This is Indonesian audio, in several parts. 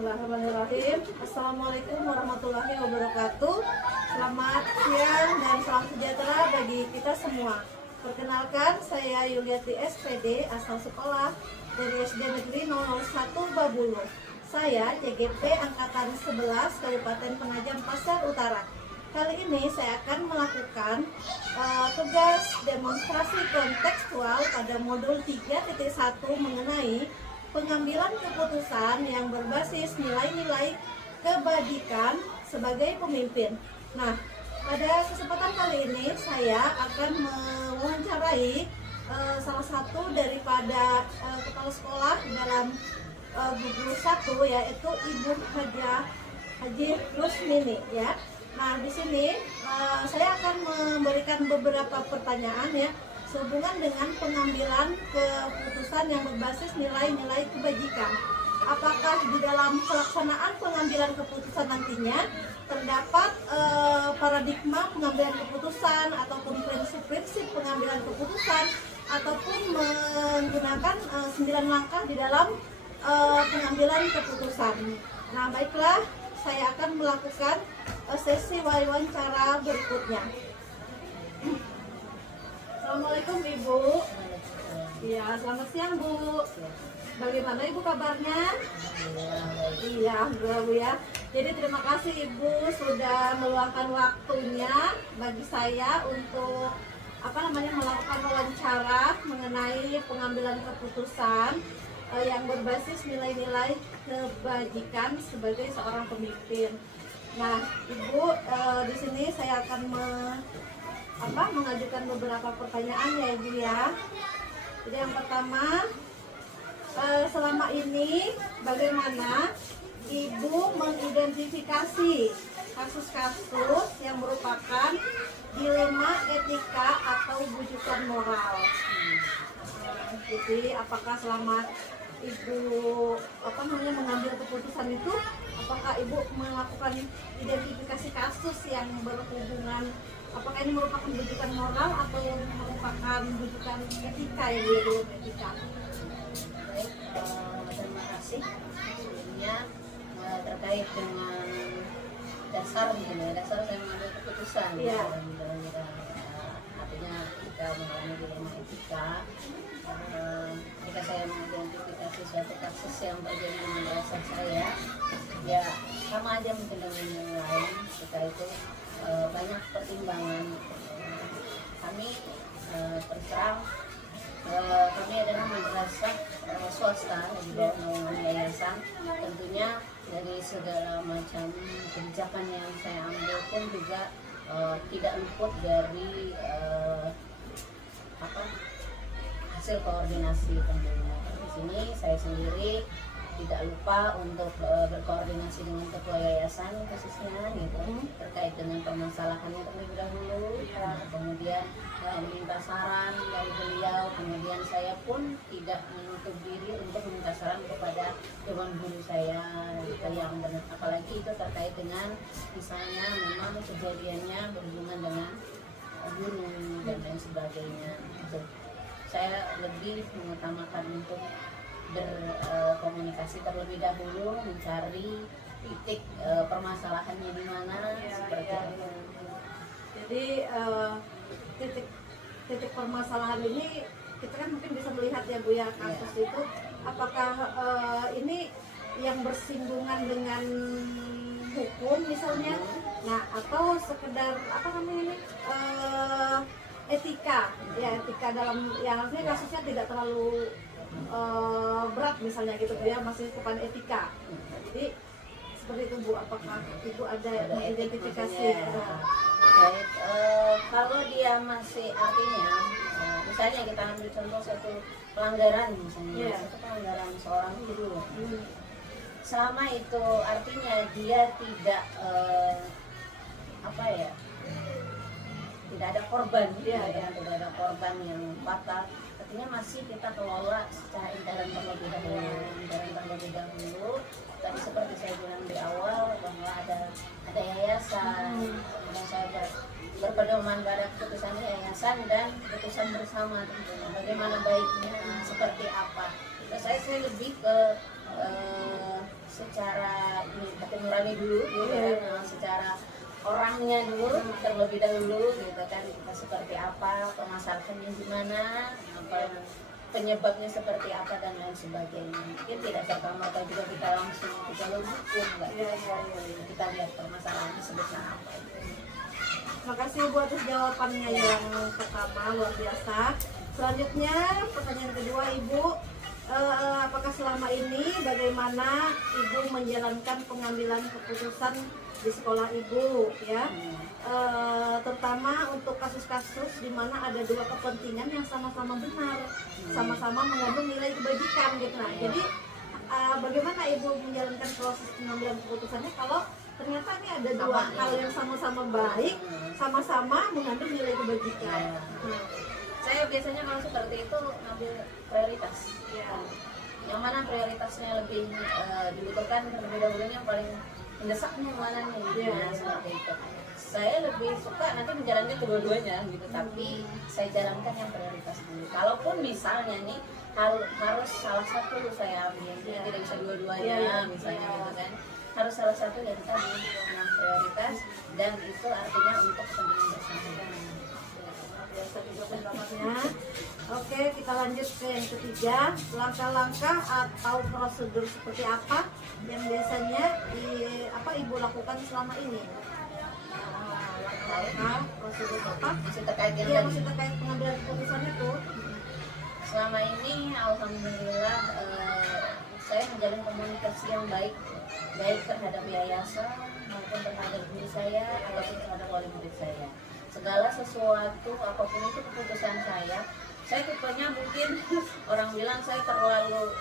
Bismillahirrahmanirrahim. Assalamualaikum warahmatullahi wabarakatuh. Selamat siang dan salam sejahtera bagi kita semua. Perkenalkan, saya Yuliati SPD, asal sekolah dari SD Negeri 001 Babulu. Saya CGP Angkatan 11 Kabupaten Penajam Pasar Utara. Kali ini saya akan melakukan tugas demonstrasi kontekstual pada modul 3.1 mengenai pengambilan keputusan yang berbasis nilai-nilai kebajikan sebagai pemimpin. Nah, pada kesempatan kali ini saya akan mewawancarai salah satu daripada kepala sekolah dalam gugus 1, yaitu Ibu Haji Rusmini, ya. Nah, di sini saya akan memberikan beberapa pertanyaan, ya, sehubungan dengan pengambilan keputusan yang berbasis nilai-nilai kebajikan. Apakah di dalam pelaksanaan pengambilan keputusan nantinya terdapat paradigma pengambilan keputusan ataupun prinsip-prinsip pengambilan keputusan ataupun menggunakan 9 langkah di dalam pengambilan keputusan. Nah, baiklah, saya akan melakukan sesi wawancara berikutnya. Assalamualaikum Ibu. Iya, selamat siang Bu. Bagaimana Ibu kabarnya? Iya, alhamdulillah Bu, ya. Jadi terima kasih Ibu sudah meluangkan waktunya bagi saya untuk melakukan wawancara mengenai pengambilan keputusan yang berbasis nilai-nilai kebajikan sebagai seorang pemimpin. Nah, Ibu, di sini saya akan mengajukan beberapa pertanyaan, ya Ibu, ya. Jadi yang pertama, selama ini bagaimana Ibu mengidentifikasi kasus-kasus yang merupakan dilema etika atau bujukan moral? Jadi apakah selama Ibu mengambil keputusan itu, apakah Ibu melakukan identifikasi kasus yang berhubungan, apakah ini merupakan bujukan moral atau merupakan bujukan etika, ya Bu, etika? Baik, terima kasih. Sebelumnya terkait dengan dasar saya mengambil keputusan. Ya. Artinya kita mengalami dilema etika. Jika saya mengidentifikasi suatu kasus yang terjadi dengan dasar saya, ya sama aja mungkin dengan yang lain. Kita itu banyak pertimbangan. Kami terserang kami adalah madrasah swasta di bawah naungan yayasan. Tentunya dari segala macam kebijakan yang saya ambil pun juga tidak luput dari hasil koordinasi tentunya. Di sini saya sendiri tidak lupa untuk berkoordinasi dengan ketua yayasan khususnya gitu, terkait dengan permasalahannya terlebih dahulu, kemudian meminta saran dari beliau. Kemudian saya pun tidak menutup diri untuk meminta saran kepada dewan guru saya yang benar, apalagi itu terkait dengan misalnya memang kejadiannya berhubungan dengan guru dan lain sebagainya. Saya lebih mengutamakan untuk berkomunikasi terlebih dahulu, mencari titik permasalahannya di mana, seperti itu. Jadi titik permasalahan ini kita kan mungkin bisa melihat, ya Bu, ya, kasus itu apakah ini yang bersinggungan dengan hukum misalnya, nah, atau sekedar etika, ya, etika dalam yang artinya kasusnya tidak terlalu berat misalnya gitu ya, masih bukan etika. Jadi seperti itu Bu, apakah Ibu ada identifikasi? Baik, kalau dia masih artinya misalnya kita ambil contoh satu pelanggaran misalnya, satu pelanggaran seorang guru, selama itu artinya dia tidak tidak ada korban, tidak ada korban yang fatal, artinya masih kita kelola secara intern terlebih dahulu. Tadi seperti saya bilang di awal bahwa ada yayasan, dan saya berpedoman pada keputusan yayasan dan keputusan bersama tentunya. Bagaimana baiknya, seperti apa? Saya lebih ke secara ini hati nurani dulu gitu kan, secara orangnya dulu terlebih dahulu gitu kan, kita seperti apa, permasalahannya gimana, apa penyebabnya seperti apa dan lain sebagainya. Mungkin tidak serta-merta juga kita langsung ke jalur hukum, enggak. Kita lihat permasalahannya sebesar apa. Terima kasih Ibu atas jawabannya yang pertama, luar biasa. Selanjutnya pertanyaan kedua Ibu, apakah selama ini bagaimana Ibu menjalankan pengambilan keputusan di sekolah Ibu ya, terutama untuk kasus-kasus di mana ada dua kepentingan yang sama-sama benar, sama-sama mengandung nilai kebajikan gitu. Nah, jadi bagaimana Ibu menjalankan proses pengambilan keputusannya kalau ternyata ini ada dua hal yang sama-sama baik, sama-sama mengandung nilai kebajikan. Saya biasanya kalau seperti itu ngambil prioritas. Yang mana prioritasnya lebih dibutuhkan terlebih dahulu, yang paling mendesak mana nih, seperti itu. Saya lebih suka nanti menjalankan kedua-duanya gitu, tapi saya jalankan yang prioritas dulu. Kalaupun misalnya nih harus salah satu saya ambil, tidak bisa dua-duanya misalnya gitu kan, harus salah satu yang tadi yang prioritas, dan itu artinya untuk kepentingan bersama. Biasa juga pendapatnya. Oke, kita lanjut ke yang ketiga, langkah-langkah atau prosedur seperti apa yang biasanya Ibu lakukan selama ini? Langkah, prosedur apa? Masih terkait dengan masih terkait pengambilan keputusan itu. Selama ini alhamdulillah saya menjalin komunikasi yang baik terhadap yayasan maupun terhadap diri saya ataupun terhadap wali murid saya. Segala sesuatu apapun itu keputusan saya tipenya mungkin orang bilang saya terlalu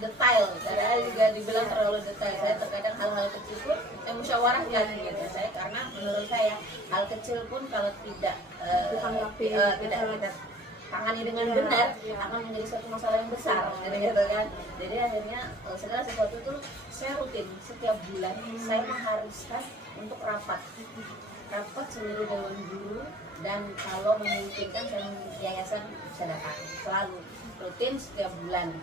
detail, karena juga dibilang terlalu detail. Saya terkadang hal-hal kecil pun yang musyawarahkan gitu. Saya karena menurut saya hal kecil pun kalau tidak kita tangani dengan benar akan menjadi suatu masalah yang besar gitu kan. Jadi akhirnya segala sesuatu itu saya rutin setiap bulan saya mengharuskan untuk rapat seluruh dewan guru, dan kalau memungkinkan saya yayasan bisa datang selalu rutin setiap bulan.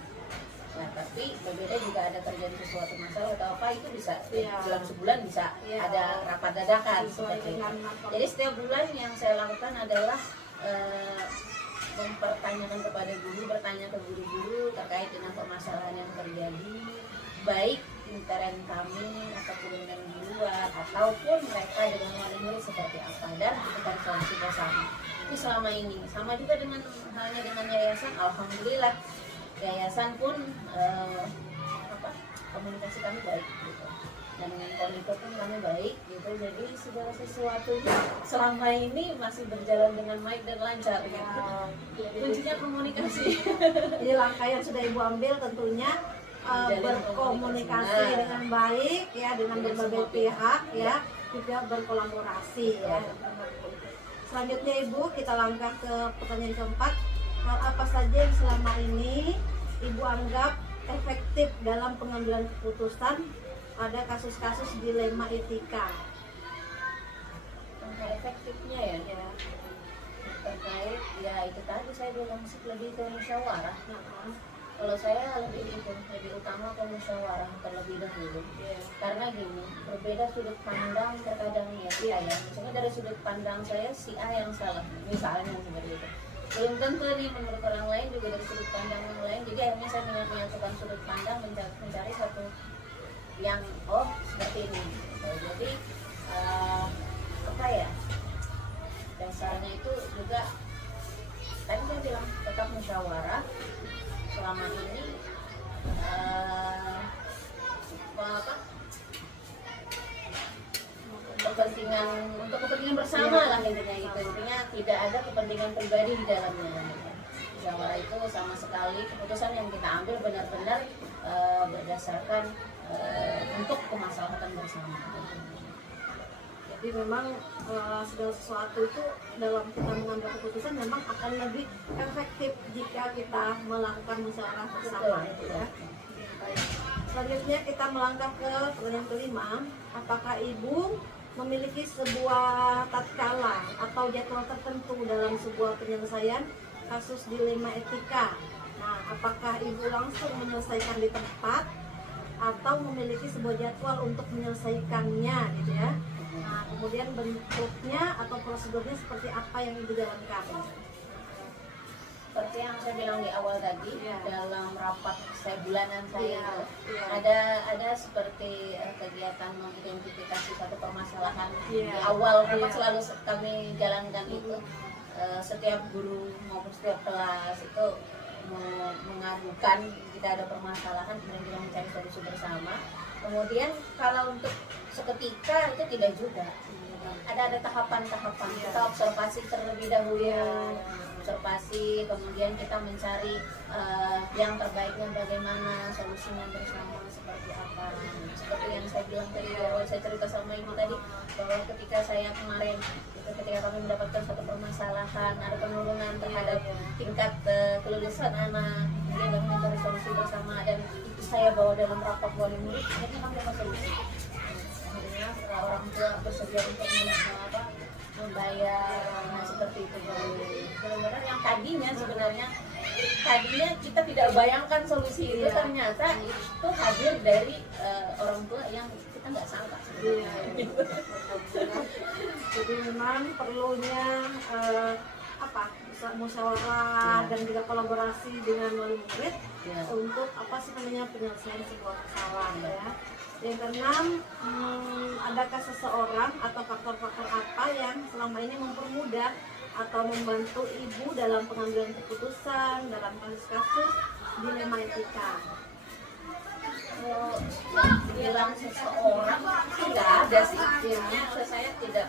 Nah, tapi berbeda jika ada terjadi sesuatu masalah atau apa, itu bisa dalam sebulan bisa ada rapat dadakan seperti itu. Jadi setiap bulan yang saya lakukan adalah mempertanyakan kepada guru, bertanya ke guru-guru terkait dengan permasalahan yang terjadi, baik intern kami ataupun dengan di luar, ataupun mereka dengan wali murid seperti apa, dan kita solusi bersama. Ini selama ini sama juga dengan halnya dengan yayasan. Alhamdulillah yayasan pun komunikasi kami baik gitu, dan dengan komite pun kami baik gitu. Jadi segala sesuatunya selama ini masih berjalan dengan baik dan lancar gitu. Kuncinya komunikasi. Jadi langkah yang sudah Ibu ambil tentunya berkomunikasi dengan baik ya, dengan berbagai pihak ya, juga berkolaborasi ya. Selanjutnya Ibu, kita langkah ke pertanyaan keempat. Hal apa saja yang selama ini Ibu anggap efektif dalam pengambilan keputusan pada kasus-kasus dilema etika? Efektifnya ya terkait itu tadi saya bilang lebih ke musyawarah. Kalau saya lebih utama ke musyawarah terlebih dahulu. Karena gini, berbeda sudut pandang terkadang ya. Misalnya dari sudut pandang saya si A yang salah, misalnya seperti itu. Belum tentu nih menurut orang lain juga dari sudut pandang yang lain. Jadi akhirnya saya menyatukan sudut pandang, mencari satu yang seperti ini. Jadi dasarnya itu juga tadi saya bilang tetap musyawarah. Selama ini untuk kepentingan bersama lah intinya itu. Intinya tidak ada kepentingan pribadi di dalamnya. Musyawarah itu sama sekali keputusan yang kita ambil benar-benar berdasarkan untuk kemaslahatan bersama. Jadi memang segala sesuatu itu dalam kita mengambil keputusan memang akan lebih efektif jika kita melakukan musyawarah bersama ya. Selanjutnya kita melangkah ke pertanyaan kelima. Apakah Ibu memiliki sebuah tatkala atau jadwal tertentu dalam sebuah penyelesaian kasus dilema etika? Nah, apakah Ibu langsung menyelesaikan di tempat atau memiliki sebuah jadwal untuk menyelesaikannya gitu ya. Nah, kemudian bentuknya atau prosedurnya seperti apa yang Ibu jalankan? Seperti yang saya bilang di awal tadi, Iya. dalam rapat saya bulanan saya Iya, itu, iya. ada seperti kegiatan mengidentifikasi satu permasalahan. Iya. Di awal rapat Iya. selalu kami jalankan itu, setiap guru maupun setiap kelas itu mengadukan jika ada permasalahan, kemudian kita mencari solusi bersama. Kemudian kalau untuk seketika itu tidak juga, ada tahapan-tahapan. Kita observasi terlebih dahulu, observasi, kemudian kita mencari yang terbaiknya bagaimana, solusinya bersama seperti apa. Seperti yang saya bilang tadi, saya cerita sama Ibu tadi, bahwa ketika saya kemarin, ketika kami mendapatkan satu permasalahan, ada penurunan terhadap tingkat kelulusan anak, kemudian kami mencari solusi bersama, dan itu saya bawa dalam rapat wali murid, akhirnya kami dapat solusi. Akhirnya orang tua bersedia untuk membayar, nah seperti itu. Benar-benar yang tadinya kita tidak bayangkan solusi itu, ternyata itu hadir dari orang tua yang kita nggak sangka sebenarnya. Jadi memang perlunya musyawarah dan juga kolaborasi dengan wali murid untuk penyelesaian sebuah masalah ya. Yang keenam, adakah seseorang atau faktor-faktor apa yang selama ini mempermudah atau membantu Ibu dalam pengambilan keputusan dalam kasus-kasus dilema etika? Bilang seseorang tidak ada sih, akhirnya saya tidak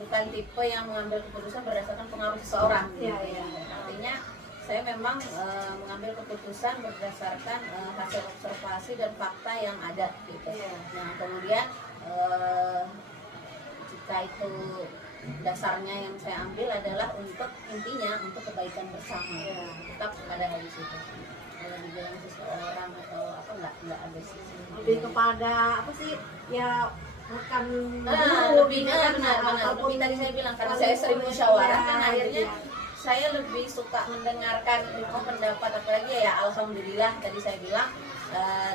bukan tipe yang mengambil keputusan berdasarkan pengaruh seseorang. Artinya saya memang mengambil keputusan berdasarkan hasil observasi dan fakta yang ada gitu. Nah kemudian jika itu dasarnya yang saya ambil adalah intinya untuk kebaikan bersama, tetap pada hadis itu. Kalau dibilang seseorang atau apa nggak ada sih. Lebih kepada apa sih ya, bukan lebih benar lebih tadi saya bilang karena saya sering musyawarah kan akhirnya saya lebih suka mendengarkan pendapat, apalagi ya alhamdulillah tadi saya bilang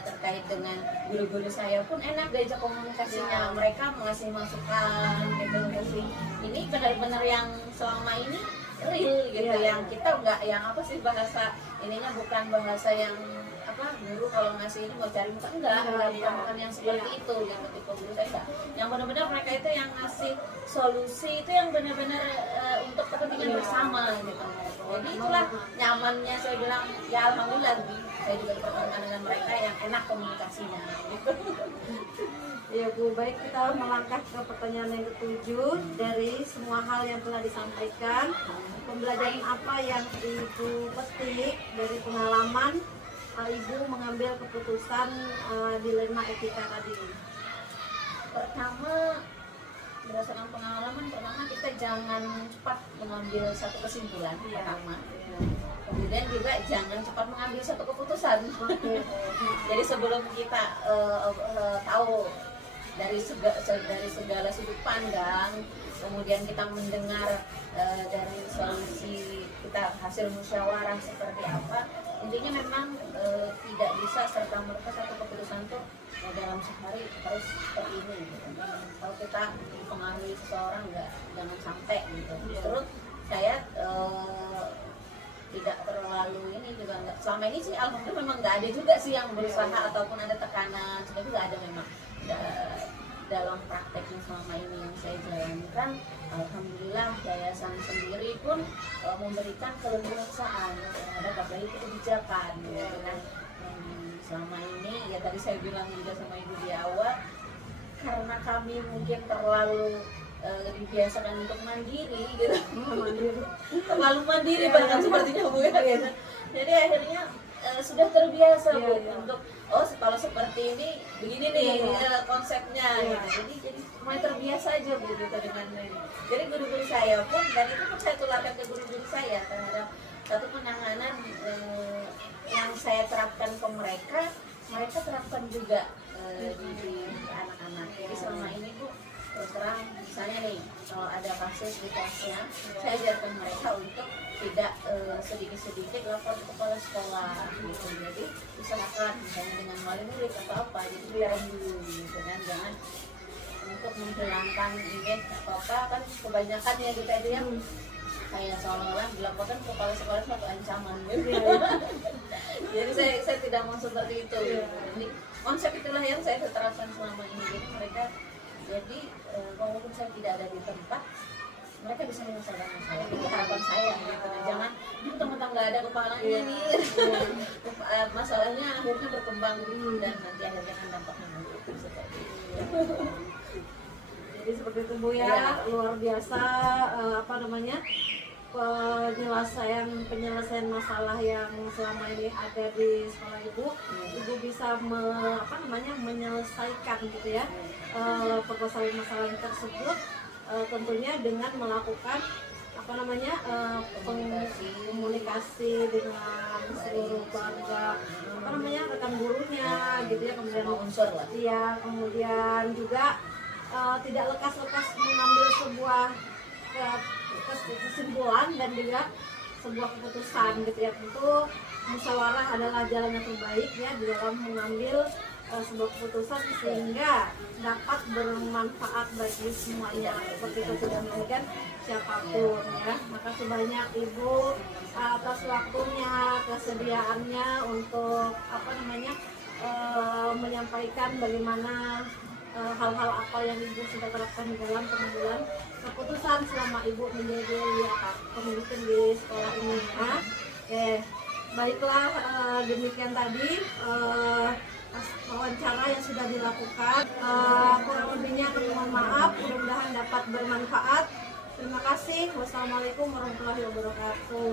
terkait dengan guru-guru saya pun enak diajak komunikasinya, mereka mengasih masukan gitu. Ini benar-benar yang selama ini real gitu, yang kita nggak yang apa sih bahasa ininya, bukan bahasa yang apa guru kalau ngasih ini mau cari muka, bukan yang seperti itu, yang tipe guru saya enggak, yang benar-benar mereka itu yang ngasih solusi itu yang benar-benar untuk kepentingan bersama gitu. Jadi itulah nyamannya saya bilang ya alhamdulillah saya juga dipertemukan dengan mereka yang enak komunikasinya gitu. Ya Bu, baik, kita melangkah ke pertanyaan yang ketujuh. Dari semua hal yang telah disampaikan, pembelajaran apa yang Ibu petik dari pengalaman Ibu mengambil keputusan dilema etika tadi? Pertama, berdasarkan pengalaman, kita jangan cepat mengambil satu kesimpulan pertama. Kemudian juga jangan cepat mengambil satu keputusan. Jadi sebelum kita tahu dari segala sudut pandang, kemudian kita mendengar dari solusi kita hasil musyawarah seperti apa, intinya memang tidak bisa serta merta satu keputusan itu dalam sehari harus seperti ini gitu. Kalau kita dipengaruhi seseorang jangan sampai gitu. Justru saya tidak terlalu ini juga enggak. Selama ini sih alhamdulillah memang nggak ada juga sih yang berusaha ataupun ada tekanan, tapi nggak ada memang. Dalam prakteknya selama ini yang saya jalankan, alhamdulillah yayasan sendiri pun memberikan keleluasaan terhadap berbagai kebijakan gitu kan. Selama ini ya tadi saya bilang juga sama Ibu di awal, karena kami mungkin terlalu dibiasakan untuk mandiri gitu. Terlalu mandiri bahkan sepertinya Bu ya gitu. Jadi akhirnya sudah terbiasa Bu untuk kalau seperti ini begini nih konsepnya gitu. Jadi mulai terbiasa aja Bu gitu dengan ini. Jadi guru-guru saya pun, dan itu pun saya tularkan ke guru-guru saya terhadap satu penanganan yang saya terapkan ke mereka terapkan juga di anak-anak. Jadi selama ini Bu terus terang misalnya nih kalau ada kasus di kelasnya, saya ajarkan mereka untuk tidak sedikit-sedikit lapor ke kepala sekolah gitu. Jadi usahakan misalnya dengan wali murid atau apa, jadi biarin dulu gitu kan, jangan untuk menghilangkan image apa kan kebanyakan ya kita itu yang kayak seolah-olah dilaporkan ke kepala sekolah suatu ancaman gitu. Jadi saya tidak mau seperti itu. Jadi konsep itulah yang saya terapkan selama ini. Jadi mereka walaupun saya tidak ada di tempat, mereka bisa menyelesaikan masalah. Itu harapan saya gitu. Jangan teman-teman nggak ada kepalanya nih. Masalahnya akhirnya berkembang dan nanti akhirnya kan dampaknya seperti itu. Jadi seperti itu Bu ya, luar biasa penyelesaian masalah yang selama ini ada di sekolah Ibu. Ibu bisa menyelesaikan gitu ya permasalahan masalah tersebut, tentunya dengan melakukan komunikasi dengan seluruh keluarga, rekan gurunya gitu ya, kemudian unsur lah. Iya, kemudian juga tidak lekas-lekas mengambil sebuah kesimpulan dan juga sebuah keputusan gitu ya. Tentu musyawarah adalah jalan yang terbaik ya di dalam mengambil sebuah keputusan sehingga dapat bermanfaat bagi semuanya, seperti itu sudah merugikan siapapun ya. Makasih banyak Ibu atas waktunya, kesediaannya untuk menyampaikan bagaimana hal-hal apa yang Ibu sudah terapkan di dalam pengambilan keputusan selama Ibu menjadi pemimpin di sekolah ini ya. Oke, baiklah, demikian tadi wawancara yang sudah dilakukan. Kurang lebihnya kami mohon maaf, mudah-mudahan dapat bermanfaat. Terima kasih. Wassalamualaikum warahmatullahi wabarakatuh.